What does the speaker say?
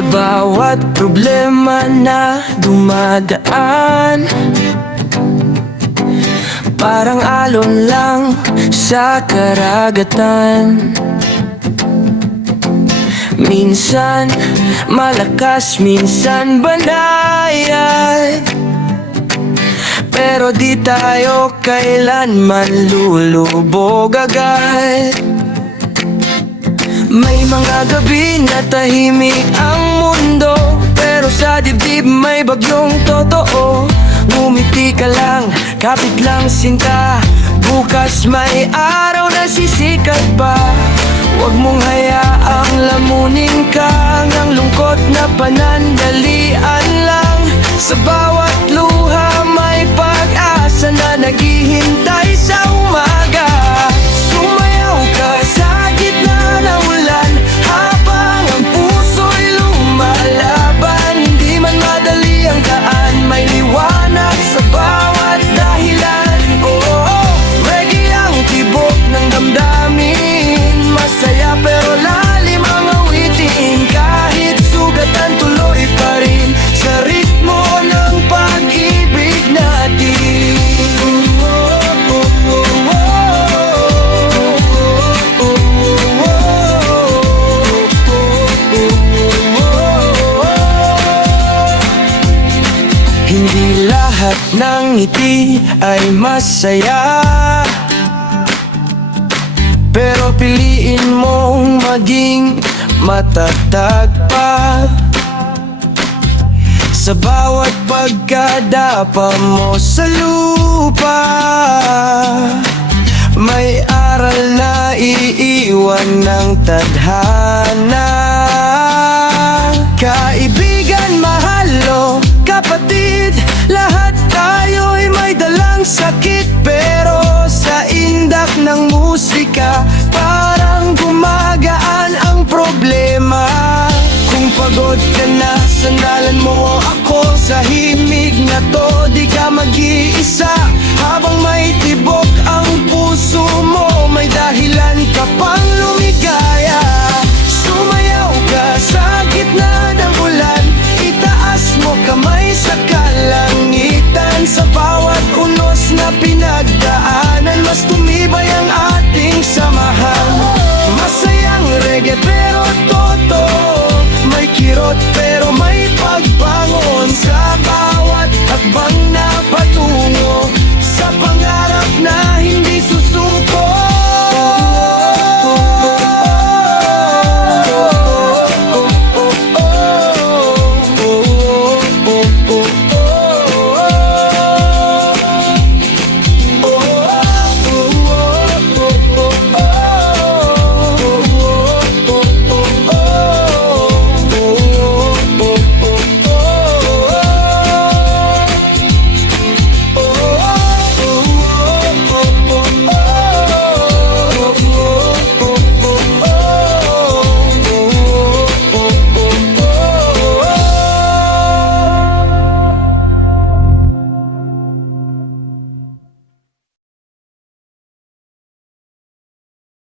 Sa bawat problema na dumadaan, parang alon lang sa karagatan. Minsan malakas, minsan banayad, pero di tayo kailanman lulubog agad. May mga gabi na tahimik ang mundo, pero sa dibdib may bagyong totoo. Ngumiti ka lang, kapit lang sinta, bukas may araw na sisikat pa. Huwag mong hayaang lamunin ka ng lungkot na panandalian lang. Sa bawat luha may pag-asa na naghihintay sa umaga. Sumayaw ka sa gitna ng ulan, habang ang puso'y lumalaban. Hindi man madali ang daan, may liwanag sa bawat dahilan. Reggae ang tibok ng damdamin, masaya pero lalim ang awitin. Kahit sugatan tuloy pa rin sa ritmo ng pag-ibig natin. Hindi lahat ng ngiti ay masaya, pero piliin mong maging matatag pa. Sa bawat pagkadapa mo sa lupa, may aral na iiwan ng tadhana. Kaibigan, mahalo, kapatid, lahat tayo'y may dalang sakit, pero sa indak ng musika parang gumagaan ang problema. Kung pagod ka na, sandalan mo ako sa himig na to. Di ka mag-iisa, habang may tibok ang puso mo, may dahilan ka pang